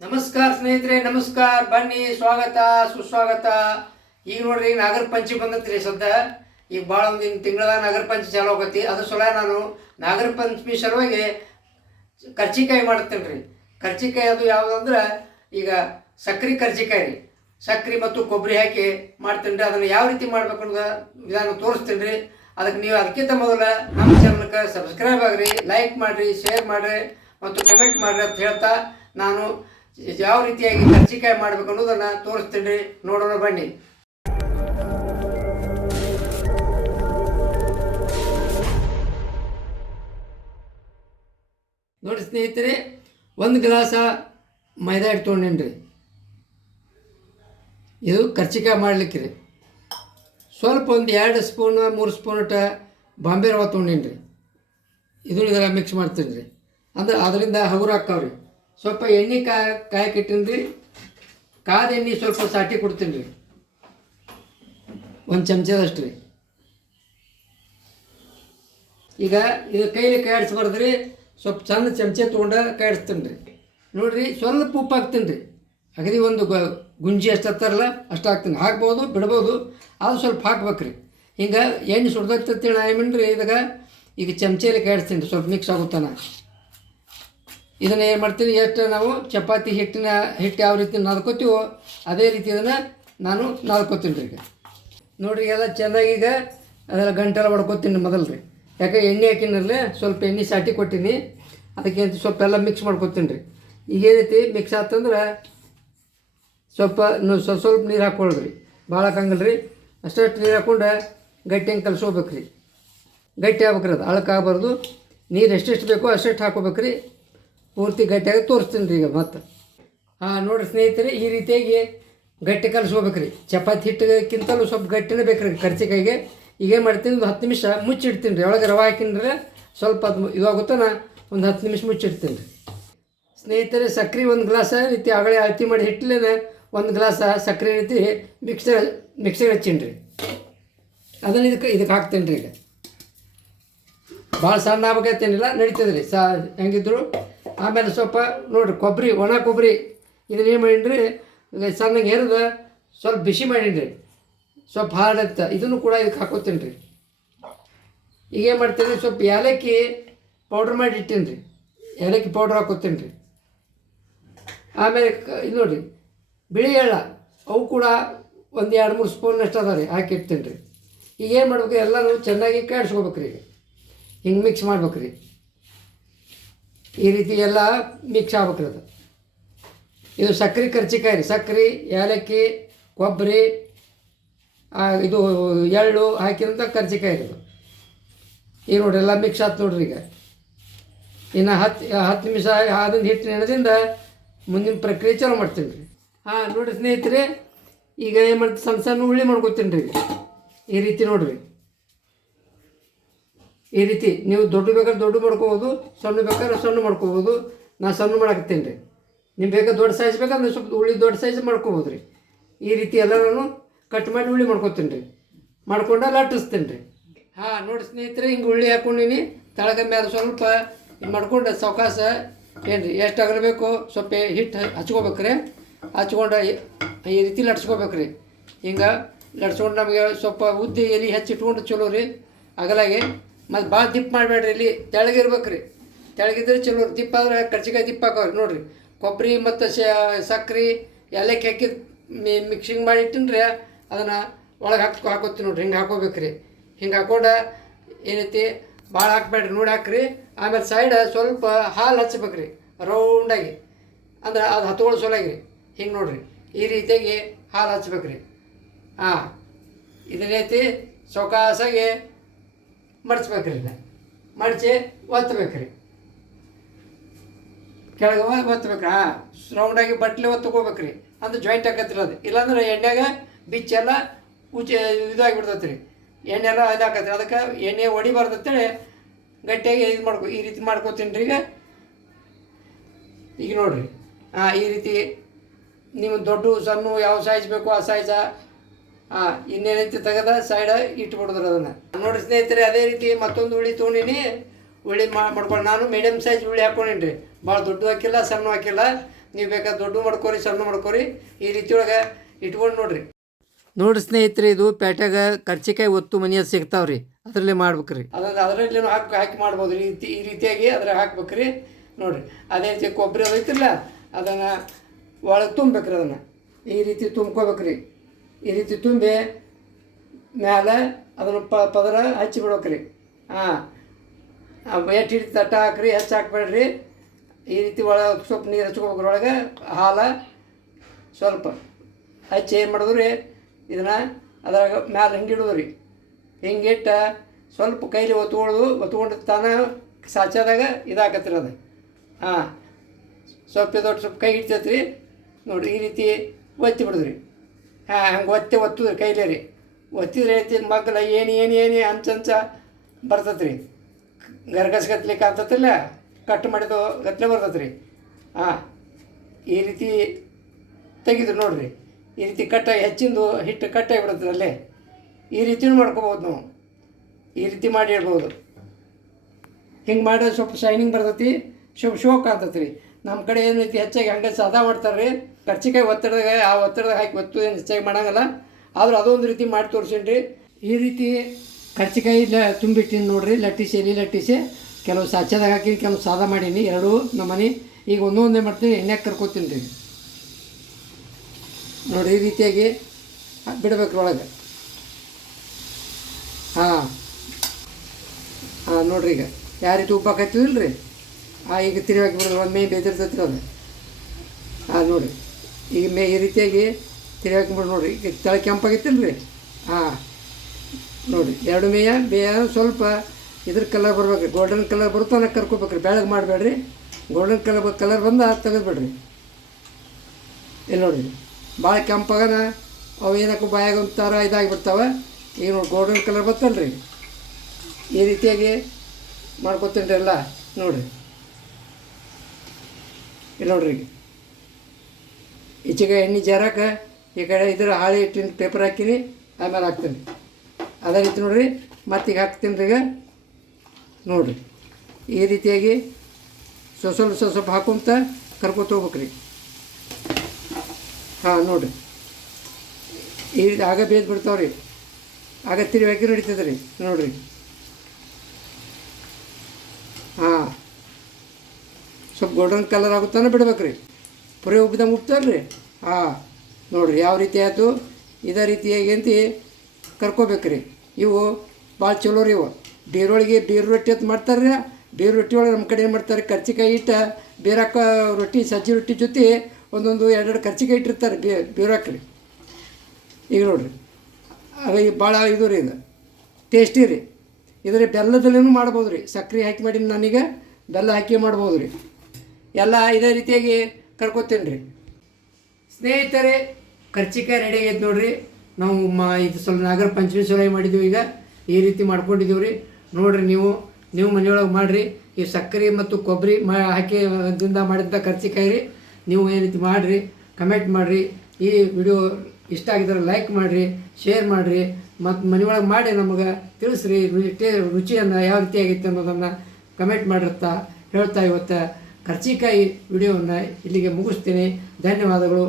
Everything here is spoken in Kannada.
ನಮಸ್ಕಾರ ಸ್ನೇಹಿತರೆ, ನಮಸ್ಕಾರ. ಬನ್ನಿ, ಸ್ವಾಗತ, ಸುಸ್ವಾಗತ. ಈಗ ನೋಡ್ರಿ ನಾಗರ ಪಂಚಮಿ ಬಂದತ್ರಿ ಸದ್ದ. ಈಗ ಭಾಳ ಒಂದು ತಿಂಗಳ ನಾಗರ ಪಂಚಮಿ ಚಾಲು ಆಗತಿ ಅದ್ರ ಸಲ ನಾನು ನಾಗರ ಪಂಚಮಿ ಸಲುವಾಗಿ ಕರ್ಜಿಕಾಯಿ ಮಾಡ್ತೇನೆ ರೀ ಕರ್ಚಿಕಾಯಿ ಅದು ಯಾವುದಂದ್ರೆ, ಈಗ ಸಕ್ರೆ ಕರ್ಜಿಕಾಯಿ ರೀ. ಸಕ್ರೆ ಮತ್ತು ಕೊಬ್ಬರಿ ಹಾಕಿ ಮಾಡ್ತೇನೆ ರೀ ಅದನ್ನು ಯಾವ ರೀತಿ ಮಾಡ್ಬೇಕು ಅನ್ನೋದು ವಿಧಾನ ತೋರಿಸ್ತೀನಿ ರೀ ಅದಕ್ಕೆ ನೀವು ಅದಕ್ಕಿಂತ ಮೊದಲ ನಮ್ಮ ಚಾನಲ್ಗೆ ಸಬ್ಸ್ಕ್ರೈಬ್ ಆಗ್ರಿ ಲೈಕ್ ಮಾಡಿರಿ ಶೇರ್ ಮಾಡಿರಿ, ಮತ್ತು ಕಮೆಂಟ್ ಮಾಡಿರಿ ಅಂತ ಹೇಳ್ತಾ ನಾನು ಯಾವ ರೀತಿಯಾಗಿ ಕರ್ಜಿಕಾಯಿ ಮಾಡ್ಬೇಕು ಅನ್ನೋದನ್ನ ತೋರಿಸ್ತೀನಿ. ನೋಡೋಣ, ಬನ್ನಿ. ನೋಡಿ ಸ್ನೇಹಿತರೆ, ಒಂದು ಗ್ಲಾಸ ಮೈದಾ ಹಿಟ್ಟು ತೊಗೊಂಡೇನ್ರಿ ಇದು ಕರ್ಜಿಕಾಯಿ ಮಾಡ್ಲಿಕ್ಕೆ ರೀ ಸ್ವಲ್ಪ ಒಂದು ಎರಡು ಸ್ಪೂನ್, ಮೂರು ಸ್ಪೂನ್ ಅಟ ಬಾಂಬೆ ರವೆ ತೊಗೊಂಡೇನ್ರಿ. ಇದನ್ನ ಮಿಕ್ಸ್ ಮಾಡ್ತೀನಿ ರೀ ಅಂದ್ರೆ ಅದರಿಂದ ಹಗುರ ಹಾಕ್ತಾವ್ರಿ ಸ್ವಲ್ಪ ಎಣ್ಣೆ ಕಾಯಿ ಕಾಯಕ್ಕೆ ಇಟ್ಟಿನಿ ರೀ ಕಾದ ಎಣ್ಣೆ ಸ್ವಲ್ಪ ಸಾಟಿ ಕೊಡ್ತೀನಿ ರೀ. ಒಂದು ಚಮಚದಷ್ಟು ರೀ ಈಗ ಇದು ಕೈಲಿ ಕಾಯಿಸ್ಬಾರ್ದು ರೀ ಸ್ವಲ್ಪ ಚಂದ ಚಮಚೆ ತೊಗೊಂಡು ಕಾಯಿಸ್ತೀನಿ ರೀ ನೋಡಿರಿ, ಸ್ವಲ್ಪ ಉಪ್ಪು ಹಾಕ್ತೀನಿ ರೀ ಅಗದಿ ಒಂದು ಗುಂಜಿ ಅಷ್ಟು ಹತ್ತಾರಲ್ಲ ಅಷ್ಟು ಹಾಕ್ತೀನಿ. ಹಾಕ್ಬೋದು, ಬಿಡ್ಬೋದು ಅದು ಸ್ವಲ್ಪ ಹಾಕ್ಬೇಕು ರೀ ಹಿಂಗೆ ಎಣ್ಣೆ ಸುಡ್ದತ್ತೇಳಿ ಆಯ್ಮನ್ ರೀ ಇದಾಗ ಈಗ ಚಮಚೆಯಲ್ಲಿ ಕಾಯಿಸ್ತೀನಿ ರೀ ಸ್ವಲ್ಪ ಮಿಕ್ಸ್ ಆಗುತ್ತಾನ ಇದನ್ನು ಏನು ಮಾಡ್ತೀನಿ, ಎಷ್ಟು ನಾವು ಚಪಾತಿ ಹಿಟ್ಟಿನ, ಹಿಟ್ಟು ಯಾವ ರೀತಿ ನಾದ್ಕೋತೀವೋ ಅದೇ ರೀತಿ ಇದನ್ನು ನಾನು ನಾದ್ಕೋತೀನಿ ರೀ ಈಗ. ನೋಡ್ರಿ, ಎಲ್ಲ ಚೆನ್ನಾಗಿ ಈಗ ಅದೆಲ್ಲ ಗಂಟೆಲ್ಲ ಹೊಡ್ಕೋತೀನಿ ಮೊದಲು ರೀ. ಯಾಕೆ, ಎಣ್ಣೆ ಹಾಕಿನಲ್ಲಿ ಸ್ವಲ್ಪ ಎಣ್ಣೆ ಸಾಟಿ ಕೊಟ್ಟೀನಿ. ಅದಕ್ಕೆ ಸ್ವಲ್ಪ ಎಲ್ಲ ಮಿಕ್ಸ್ ಮಾಡ್ಕೊತೀನಿ ರೀ. ಈಗ ಏನೈತಿ ಮಿಕ್ಸ್ ಆತಂದ್ರೆ ಸ್ವಲ್ಪ ಸ್ವಲ್ಪ ಸ್ವಲ್ಪ ನೀರು ಹಾಕ್ಕೊಳ್ರಿ ಭಾಳ ಹಾಕಂಗಿಲ್ಲ ಅಷ್ಟಷ್ಟು ನೀರು ಹಾಕ್ಕೊಂಡು ಗಟ್ಟಿ ಹಂಗೆ ಕಲ್ಸ್ಕೋಬೇಕು ರೀ ಗಟ್ಟಿ ಆಗ್ಬೇಕ್ರಿ ಅದು. ಅಳಕಾಗಬಾರ್ದು ನೀರು ಎಷ್ಟೆಷ್ಟು ಬೇಕೋ ಅಷ್ಟೆಷ್ಟು ಹಾಕೋಬೇಕು ರೀ ಪೂರ್ತಿ ಗಟ್ಟಿಯಾಗಿ ತೋರಿಸ್ತೀನಿ ರೀ ಈಗ ಮತ್ತೆ. ಹಾಂ, ನೋಡಿರಿ ಸ್ನೇಹಿತರೆ, ಈ ರೀತಿಯಾಗಿ ಗಟ್ಟಿ ಕಲಿಸ್ಕೋಬೇಕು ರೀ ಚಪಾತಿ ಹಿಟ್ಟಿಗಿಂತಲೂ ಸ್ವಲ್ಪ ಗಟ್ಟಿನೇ ಬೇಕು ರೀ ಕರ್ಚಿಕಾಯಿಗೆ. ಈಗೇನು ಮಾಡ್ತೀನಿ, ಒಂದು ಹತ್ತು ನಿಮಿಷ ಮುಚ್ಚಿಡ್ತೀನಿ ರೀ. ಒಳಗೆ ರವೆ ಹಾಕಿನ್ರೆ, ಸ್ವಲ್ಪ ಅದು ಇದಾಗುತ್ತಾನ ಒಂದು ಹತ್ತು ನಿಮಿಷ ಮುಚ್ಚಿಡ್ತೀನಿ ರೀ. ಸ್ನೇಹಿತರೆ, ಸಕ್ರೆ ಒಂದು ಗ್ಲಾಸ ರೀತಿ ಆಗಲೇ ಅಳತಿ ಮಾಡಿ ಹಿಟ್ಟಲೇನೆ ಒಂದು ಗ್ಲಾಸ ಸಕ್ಕರೆ ರೀತಿ ಮಿಕ್ಸರ್ ಮಿಕ್ಸರ್ ಹಚ್ಚೀನಿ ರೀ ಅದನ್ನು ಇದಕ್ಕೆ ಇದಕ್ಕೆ ಹಾಕ್ತೀನಿ ರೀ ಈಗ. ಭಾಳ ಸಣ್ಣ ಆಗ್ಬೇಕಂತೇನಿಲ್ಲ, ನಡೀತದೆ ರೀ. ಸಾ, ಹೆಂಗಿದ್ರು ಆಮೇಲೆ ಸ್ವಲ್ಪ ನೋಡಿರಿ ಕೊಬ್ಬರಿ ಒಣ ಕೊಬ್ಬರಿ ಇದನ್ನ ಏನು ಮಾಡಿನ್ರಿ? ಸಣ್ಣಗೆ ಹೇರಿದ ಸ್ವಲ್ಪ ಬಿಸಿ ಮಾಡಿನ್ರಿ. ಸ್ವಲ್ಪ ಹಾಡತ್ತ ಇದನ್ನು ಕೂಡ ಇದಕ್ಕೆ ಹಾಕೋತೀನಿ ರೀ ಈಗ ಏನು ಮಾಡ್ತೀನಿ ಸ್ವಲ್ಪ ಏಲಕ್ಕಿ ಪೌಡ್ರ್ ಮಾಡಿ ಇಟ್ಟೀನಿ ರೀ ಏಲಕ್ಕಿ ಪೌಡ್ರ್ ಹಾಕೋತೀನಿ ರೀ ಆಮೇಲೆ ಇದು ನೋಡಿರಿ, ಬಿಳಿ ಎಳ್ಳ, ಅವು ಕೂಡ ಒಂದು ಎರಡು ಮೂರು ಸ್ಪೂನ್ ಅಷ್ಟು ಅದಾವೆ ರೀ, ಹಾಕಿ ಇಡ್ತೀನಿ ರೀ ಈಗ ಏನು ಮಾಡ್ಬೇಕು? ಎಲ್ಲನೂ ಚೆನ್ನಾಗಿ ಕಾಡಿಸ್ಕೋಬೇಕು ರೀ ಹಿಂಗೆ ಮಿಕ್ಸ್ ಮಾಡ್ಬೇಕು ರೀ ಈ ರೀತಿ ಎಲ್ಲ ಮಿಕ್ಸ್ ಆಗ್ಬೇಕ್ರಿ ಇದು ಸಕ್ಕರೆ ಕರ್ಚಿಕಾಯಿ ರೀ. ಸಕ್ರೆ, ಏಲಕ್ಕಿ, ಕೊಬ್ಬರಿ ಇದು ಎಳ್ಳು ಹಾಕಿದಂಥ ಕರ್ಚಿಕಾಯಿ ರೀ ಇದು. ಈಗ ನೋಡ್ರಿ ಎಲ್ಲ ಮಿಕ್ಸ್ ಆಯ್ತು ನೋಡ್ರಿ ಈಗ. ಇನ್ನು ಹತ್ತು ಹತ್ತು ನಿಮಿಷ ಅದನ್ನು ಹಿಟ್ಟು ನೆನೆದಿಂದ ಮುಂದಿನ ಪ್ರಕ್ರಿಯೆ ಚಾಲು ಮಾಡ್ತೀನಿ ರೀ. ಹಾಂ ನೋಡಿರಿ ಸ್ನೇಹಿತರೆ, ಈಗ ಏನು ಮಾಡ್ತೀನಿ ಸಣ್ಣ ಸಣ್ಣ ಉಳ್ಳಿ ಮಾಡ್ಕೊತೀನಿ ರೀ ಈ ರೀತಿ ನೋಡ್ರಿ. ಈ ರೀತಿ ನೀವು ದೊಡ್ಡ ಬೇಕಾದ್ರೆ ದೊಡ್ಡ ಮಾಡ್ಕೋಬೋದು, ಸಣ್ಣ ಬೇಕಾದ್ರೆ ಸಣ್ಣ ಮಾಡ್ಕೋಬೋದು. ನಾ ಸಣ್ಣ ಮಾಡಾಕತ್ತೀನಿ ರೀ. ನಿಮ್ಮ ಬೇಕಾದ ದೊಡ್ಡ ಸೈಜ್ ಬೇಕಾದ್ರೆ ಸ್ವಲ್ಪ ಉಳ್ಳಿ ದೊಡ್ಡ ಸೈಜ್ ಮಾಡ್ಕೋಬೋದು ರೀ. ಈ ರೀತಿ ಎಲ್ಲ ನಾನು ಕಟ್ ಮಾಡಿ ಉಳ್ಳಿ ಮಾಡ್ಕೊತೀನಿ ರೀ. ಮಾಡ್ಕೊಂಡು ಲಟ್ಟಿಸ್ತೀನಿ ರೀ. ಹಾಂ, ನೋಡಿ ಸ್ನೇಹಿತರೆ, ಹಿಂಗೆ ಉಳ್ಳಿ ಹಾಕೊಂಡಿನಿ. ತಳಗ ಮೇಲೆ ಸ್ವಲ್ಪ ಇದು ಮಾಡ್ಕೊಂಡು ಸೌಕಾಸ ಏನು ರೀ ಎಷ್ಟು ಅಗಲಬೇಕು? ಸ್ವಲ್ಪ ಹಿಟ್ಟು ಹಚ್ಕೋಬೇಕ್ರಿ. ಹಚ್ಕೊಂಡು ಈ- ರೀತಿ ಲಟ್ಸ್ಕೋಬೇಕು ರೀ ಹಿಂಗೆ ಲಟ್ಸ್ಕೊಂಡು ನಮಗೆ ಸ್ವಲ್ಪ ಉದ್ದಿ ಎಲೆ ಹೆಚ್ಚಿಟ್ಕೊಂಡು ಚಲೋ ರೀ. ಅಗಲಾಗೆ ಮತ್ತು ಭಾಳ ದಿಪ್ ಮಾಡಬೇಡ್ರಿ ಇಲ್ಲಿ. ತೆಳಗಿರ್ಬೇಕು ರೀ ತೆಳಗಿದ್ರೆ ಚಲೋ ದಿಪ್ಪ ಆದ್ರೆ ಕರ್ಚಿಕಾಯಿ ದಿಪ್ಪ ಹಾಕೋರಿ. ನೋಡಿರಿ. ಕೊಬ್ಬರಿ ಮತ್ತು ಸಕ್ರೆ ಏಲಕ್ಕಿ ಮಿ ಮಿಕ್ಸಿಂಗ್ ಮಾಡಿ ಇಟ್ಟಿನ್ರಿ. ಅದನ್ನು ಒಳಗೆ ಹಾಕಿ ಹಾಕೋತಿ ನೋಡ್ರಿ. ಹಿಂಗೆ ಹಾಕೋಬೇಕು ರೀ ಹಿಂಗೆ ಹಾಕೊಂಡ ಏನೈತಿ? ಭಾಳ ಹಾಕ್ಬೇಡ್ರಿ. ನೋಡಿ ಹಾಕ್ರಿ. ಆಮೇಲೆ ಸೈಡ್ ಸ್ವಲ್ಪ ಹಾಲು ಹಚ್ಬೇಕು ರೀ ರೌಂಡಾಗಿ ಅಂದ್ರೆ ಅದು ಹತ್ಕೊಳ್ಳೋ ಸೊಲಾಗಿ ಹಿಂಗೆ ನೋಡಿರಿ. ಈ ರೀತಿಯಾಗಿ ಹಾಲು ಹಚ್ಬೇಕು ರೀ ಹಾಂ ಇದನ್ನೈತಿ ಸೌಕಾಸಾಗಿ ಮಡ್ಚ್ಬೇಕ್ರಿ ಇದನ್ನ. ಮಡಚಿ ಒತ್ತಬೇಕು ರೀ ಕೆಳಗೆ ಒತ್ತಬೇಕು ಹಾಂ ರೌಂಡಾಗಿ ಬಟ್ಲೆ ಒತ್ತಕೋಬೇಕ್ರಿ ಅಂದ್ರೆ ಜಾಯಿಂಟ್ ಆಕತ್ತಿರ ಅದು. ಇಲ್ಲಾಂದ್ರೆ ಎಣ್ಣೆಗೆ ಬಿಚ್ಚೆಲ್ಲ ಉಚ್ಚ ಇದಾಗಿಬಿಡ್ತೈತೆ ರೀ ಎಣ್ಣೆ ಎಲ್ಲ ಇದಾಕತ್ರಿ. ಅದಕ್ಕೆ ಎಣ್ಣೆ ಹೊಡಿಬಾರ್ದು ಅಂತೇಳಿ ಗಟ್ಟಿಯಾಗಿ ಇದು ಮಾಡ್ಕೊ, ಈ ರೀತಿ ಮಾಡ್ಕೋತೀನಿ ರೀ ಈಗ. ಈಗ ನೋಡಿರಿ. ಹಾಂ ಈ ರೀತಿ ನಿಮ್ಮ ದೊಡ್ಡ ಸಣ್ಣ ಯಾವ ಸೈಜ್ ಬೇಕು ಆ ಸೈಜ ಹಾಂ ಇನ್ನೇನೈತಿ ತೆಗೆದ ಸೈಡ ಇಟ್ಬಿಡಿದ್ರು ಅದನ್ನು. ನೋಡಿ ಸ್ನೇಹಿತರೆ ಅದೇ ರೀತಿ ಮತ್ತೊಂದು ಹುಳಿ ತೊಗೊಂಡಿನಿ. ಹುಳಿ ಮಾಡ್ಕೊಂಡು ನಾನು ಮೀಡಿಯಮ್ ಸೈಜ್ ಹುಳಿ ಹಾಕ್ಕೊಂಡೀನಿ ರೀ ಭಾಳ ದೊಡ್ಡ ಹಾಕಿಲ್ಲ ಸಣ್ಣ ಹಾಕಿಲ್ಲ. ನೀವು ಬೇಕಾದ ದೊಡ್ಡ ಮಾಡ್ಕೊರಿ ಸಣ್ಣ ಮಾಡ್ಕೊರಿ. ಈ ರೀತಿ ಒಳಗೆ ಇಟ್ಕೊಂಡು ನೋಡ್ರಿ. ನೋಡ್ರಿ ಸ್ನೇಹಿತರೆ ಇದು ಪೇಟ್ಯಾಗ ಕರ್ಚಿಕಾಯಿ ಒತ್ತು ಮನೆಯ ಸಿಗ್ತಾವ್ರಿ. ಅದರಲ್ಲೇ ಮಾಡ್ಬೇಕ್ರಿ. ಅದನ್ನ ಅದರಲ್ಲಿ ಹಾಕಿ ಹಾಕಿ ಮಾಡ್ಬೋದು. ಈ ರೀತಿ ಈ ರೀತಿಯಾಗಿ ಅದ್ರಾಗ ಹಾಕ್ಬೇಕ್ರಿ. ನೋಡ್ರಿ. ಅದೇ ರೀತಿ ಕೊಬ್ಬರಿ ಅದೈತಿಲ್ಲ ಅದನ್ನು ಒಳಗೆ ತುಂಬ್ಬೇಕ್ರಿ ಅದನ್ನು. ಈ ರೀತಿ ತುಂಬ್ಕೋಬೇಕ್ರಿ. ಈ ರೀತಿ ತುಂಬಿ ಮ್ಯಾಲೆ ಅದನ್ನು ಪ, ಪದರ ಹಚ್ಚಿ ಬಿಡ್ಬೇಕ್ರಿ. ಹಾಂ. ಎಷ್ಟು ಹಿಡಿದು ತಟ್ಟ ಹಾಕ್ರಿ, ಹೆಚ್ಚು ಹಾಕ್ಬೇಡ್ರಿ. ಈ ರೀತಿ ಒಳಗೆ ಸ್ವಲ್ಪ ನೀರು ಹಚ್ಕೋಬೇಕ್ರಿ. ಒಳಗೆ ಹಾಲು ಸ್ವಲ್ಪ ಹಚ್ಚಿ ಏನು ಮಾಡಿದ್ರಿ, ಇದನ್ನು ಅದ್ರಾಗ ಮ್ಯಾಲೆ ಹಿಂಗೆ ಇಡೋದು ರೀ ಹಿಂಗಿಟ್ಟ ಸ್ವಲ್ಪ ಕೈಲಿ ಒತ್ಕೊಳ್ಳೋದು ಒತ್ಕೊಂಡು ತಾನ ಸಾಚಾದಾಗ ಇದಾಕತ್ರಿ ಅದು. ಹಾಂ. ಸ್ವಲ್ಪ ದೊಡ್ಡ ಸ್ವಲ್ಪ ಕೈ ಹಿಡ್ತೈತ್ರಿ. ನೋಡಿರಿ, ಈ ರೀತಿ ಒತ್ತಿ ಬಿಡಿದ್ರಿ. ಹಂಗೆ ಒತ್ತಿ ಒತ್ತುದ್ರಿ ಕೈಲೇ ರೀ. ಒತ್ತಿದ್ರೆ ಐತಿನ ಮಗ್ಗಲ ಏನು ಏನು ಏನು ಅಂಚಂಚ ಬರ್ತೈತೆ ರೀ ಗರ್ಗಸ್ಗತ್ಲಿ ಕಾಣ್ತತಿಲ್ಲ, ಕಟ್ ಮಾಡಿದ ಗತ್ಲೆ ಬರ್ತೈತೆ ರೀ ಹಾಂ, ಈ ರೀತಿ ತೆಗಿದ್ರು ನೋಡಿರಿ. ಈ ರೀತಿ ಕಟ್ಟಾಗಿ ಹೆಚ್ಚಿಂದು ಹಿಟ್ಟು ಕಟ್ಟಾಗಿ ಬಿಡುತ್ತೆ ಈ ರೀತಿನೂ ಮಾಡ್ಕೋಬೋದು ನಾವು. ಈ ರೀತಿ ಮಾಡಿ ಇಡ್ಬೋದು. ಹಿಂಗೆ ಮಾಡಿದ್ರೆ ಸ್ವಲ್ಪ ಶೈನಿಂಗ್ ಬರ್ತೈತಿ ಶುಭ ಶೋಕ್ ಕಾಣ್ತೈತಿ ರೀ ನಮ್ಮ ಕಡೆ ಏನು ರೀತಿ ಹೆಚ್ಚಾಗಿ ಹಂಗೆ ಸಾದಾ ಮಾಡ್ತಾರೆ ರೀ ಕರ್ಚಿಕಾಯಿ ಒತ್ತಡದಾಗ, ಆ ಒತ್ತಡದಾಗ ಹಾಕಿ ಒತ್ತು ಏನು ಹೆಚ್ಚಾಗಿ ಮಾಡೋಂಗಲ್ಲ. ಆದ್ರೆ ಅದೊಂದು ರೀತಿ ಮಾಡಿ ತೋರಿಸೀನಿ ಈ ರೀತಿ ಕರ್ಚಿಕಾಯಿ ಲ ತುಂಬಿಟ್ಟಿನಿ ನೋಡ್ರಿ ಲಟ್ಟಿಸಿ ಎಲೆ ಲಟ್ಟಿಸಿ ಕೆಲವು ಸಾಚದಾಗ ಹಾಕಿ ಕೆಲವು ಸಾದ ಮಾಡೀನಿ, ಎರಡೂ ನಮ್ಮನೆ. ಈಗ ಒಂದೊಂದೇ ಮಾಡ್ತೀನಿ ಎಣ್ಣೆಗೆ ಕರ್ಕೋತೀನಿ ರೀ. ನೋಡಿ, ಈ ರೀತಿಯಾಗಿ ಬಿಡಬೇಕು ಒಳಗೆ. ಹಾಂ. ಹಾಂ, ನೋಡ್ರಿ ಈಗ. ಯಾವ ರೀತಿ ಉಪ್ಪು ರೀ ಹಾಂ ಈಗ ತಿರುವಾಗಿ ಬಿಡೋದು ಒಂದು ಮೇ ಬೇದಿರ್ತೈತಿ ಅದು. ಹಾಂ, ನೋಡಿರಿ. ಈಗ ಮೇ ಈ ರೀತಿಯಾಗಿ ತಿರ್ಗಾಕ್ಬಿಟ್ಟು ನೋಡಿರಿ. ಈಗ ತಳ ಕೆಂಪಾಗೈತಿಲ್ಲ ರೀ ಹಾಂ. ನೋಡಿರಿ. ಎರಡು ಮೇಯ ಮೇಯ ಸ್ವಲ್ಪ ಇದ್ರ ಕಲರ್ ಬರ್ಬೇಕು ರೀ ಗೋಲ್ಡನ್ ಕಲರ್ ಬರುತ್ತಾನೆ ಕರ್ಕೋಬೇಕು ರೀ ಬೆಳಗ್ಗೆ ಮಾಡಬೇಡ್ರಿ ಗೋಲ್ಡನ್ ಕಲರ್ ಕಲರ್ ಬಂದ ತೆಗೆದ್ಬಿಡ್ರಿ. ಇಲ್ಲಿ ನೋಡಿರಿ. ಭಾಳ ಕೆಂಪಾಗನ, ಅವು ಏನಕ್ಕೂ ಬಾಯಾಗ ಒಂಥರ ಇದಾಗಿಬಿಡ್ತಾವೆ. ಈಗ ನೋಡಿ ಗೋಲ್ಡನ್ ಕಲರ್ ಬರ್ತಲ್ಲ ರೀ ಈ ರೀತಿಯಾಗಿ ಮಾಡ್ಕೊತೀನಿ ರೀ ಎಲ್ಲ. ನೋಡಿರಿ. ಇಲ್ಲಿ ನೋಡ್ರಿ ಈಚೆಗೆ ಎಣ್ಣೆ ಜರಕ, ಈ ಕಡೆ ಇದ್ರ ಹಾಳೆ ಇಟ್ಟಿನ ಪೇಪರ್ ಹಾಕಿನಿ ಆಮೇಲೆ ಹಾಕ್ತೀನಿ. ಅದೇ ರೀತಿ ನೋಡಿರಿ ಮತ್ತೀಗ ಹಾಕ್ತೀನಿ ರೀ ಈಗ. ನೋಡಿರಿ, ಈ ರೀತಿಯಾಗಿ ಸ್ವಲ್ಪ ಸ್ವಲ್ಪ ಸ್ವಲ್ಪ ಸ್ವಲ್ಪ ಹಾಕೊಂತ ಕರ್ಕೊತ ಹೋಗ್ಬೇಕ್ರಿ. ಹಾಂ, ನೋಡಿರಿ. ಈ ರೀತಿ ಆಗ ಬೇದ್ ಬಿಡ್ತಾವೆ ರೀ ಆಗ ಹಾಕಿ ನಡೀತದೆ ರೀ ನೋಡಿರಿ. ಹಾಂ, ಸ್ವಲ್ಪ ಗೋಲ್ಡನ್ ಕಲರ್ ಆಗುತ್ತಾನೆ ಬಿಡ್ಬೇಕು ರೀ ಪುರಿ ಉಬ್ತಾರ ರೀ ಹಾಂ, ನೋಡಿರಿ, ಯಾವ ರೀತಿ ಆಯಿತು? ಇದೇ ರೀತಿಯಾಗಿ ಕರ್ಕೋಬೇಕು ರೀ ಇವು ಭಾಳ ಚಲೋ ರೀ ಇವು. ಬೀರೊಳಗೆ ಬೀರು ರೊಟ್ಟಿ ಅಂತ ಮಾಡ್ತಾರೆ ರೀ ಬೀರು ರೊಟ್ಟಿ ಒಳಗೆ ನಮ್ಮ ಕಡೆ ಏನು ಮಾಡ್ತಾರೆ ಕರ್ಚಿಕಾಯಿ ಇಟ್ಟು ಬೇರಕ್ಕ ರೊಟ್ಟಿ, ಸಜ್ಜಿ ರೊಟ್ಟಿ ಜೊತೆ ಒಂದೊಂದು ಎರಡೆರಡು ಕರ್ಚಿಕಾಯಿ ಇಟ್ಟಿರ್ತಾರೆ ಬೇ, ಬೀರಾಕ್ರಿ. ಈಗ ನೋಡಿರಿ, ಅದು ಈಗ ಭಾಳ ಇದು ರೀ ಇದು. ಟೇಸ್ಟಿ ರೀ. ಇದ್ರ ಬೆಲ್ಲದಲ್ಲೇನು ಮಾಡ್ಬೋದು ರೀ ಸಕ್ಕರೆ ಹಾಕಿ ಮಾಡಿದ್ದು ನನಗೆ, ಬೆಲ್ಲ ಹಾಕಿ ಮಾಡ್ಬೋದು ರೀ ಎಲ್ಲ ಇದೇ ರೀತಿಯಾಗಿ ಕರ್ಕೊತೀನಿ ರೀ ಸ್ನೇಹಿತರೆ, ಕರ್ಚಿಕಾಯಿ ರೆಡಿ ಆಗೈತೆ ನೋಡಿರಿ. ನಾವು ಮಾ ಇದು ಸ್ವಲ್ಪ ನಾಗರ ಪಂಚಮಿ ಸಲುವಾಗಿ ಮಾಡಿದ್ದೀವಿ ಈಗ. ಈ ರೀತಿ ಮಾಡ್ಕೊಂಡಿದ್ದೀವಿ ರೀ ನೋಡಿರಿ ನೀವು ನೀವು ಮನೆಯೊಳಗೆ ಮಾಡಿರಿ. ಈ ಸಕ್ಕರೆ ಮತ್ತು ಕೊಬ್ಬರಿ ಮಾ ಹಾಕಿ ಅದರಿಂದ ಮಾಡಿದಂಥ ಕರ್ಚಿಕಾಯಿ ರೀ. ನೀವು ಈ ರೀತಿ ಮಾಡಿರಿ ಕಮೆಂಟ್ ಮಾಡಿರಿ. ಈ ವಿಡಿಯೋ ಇಷ್ಟ ಆಗಿದ್ರೆ ಲೈಕ್ ಮಾಡಿರಿ ಶೇರ್ ಮಾಡಿರಿ. ಮತ್ತು ಮನೆಯೊಳಗೆ ಮಾಡಿ ನಮಗೆ ತಿಳಿಸ್ರಿ ರುಚಿ, ರುಚಿಯನ್ನು ಯಾವ ರೀತಿ ಆಗಿತ್ತು ಅನ್ನೋದನ್ನು ಕಮೆಂಟ್ ಮಾಡಿರ್ತಾ ಹೇಳ್ತಾ ಇವತ್ತು. ಕರ್ಚಿಕಾಯಿ ವಿಡಿಯೋವನ್ನು ಇಲ್ಲಿಗೆ ಮುಗಿಸ್ತೀನಿ. ಧನ್ಯವಾದಗಳು.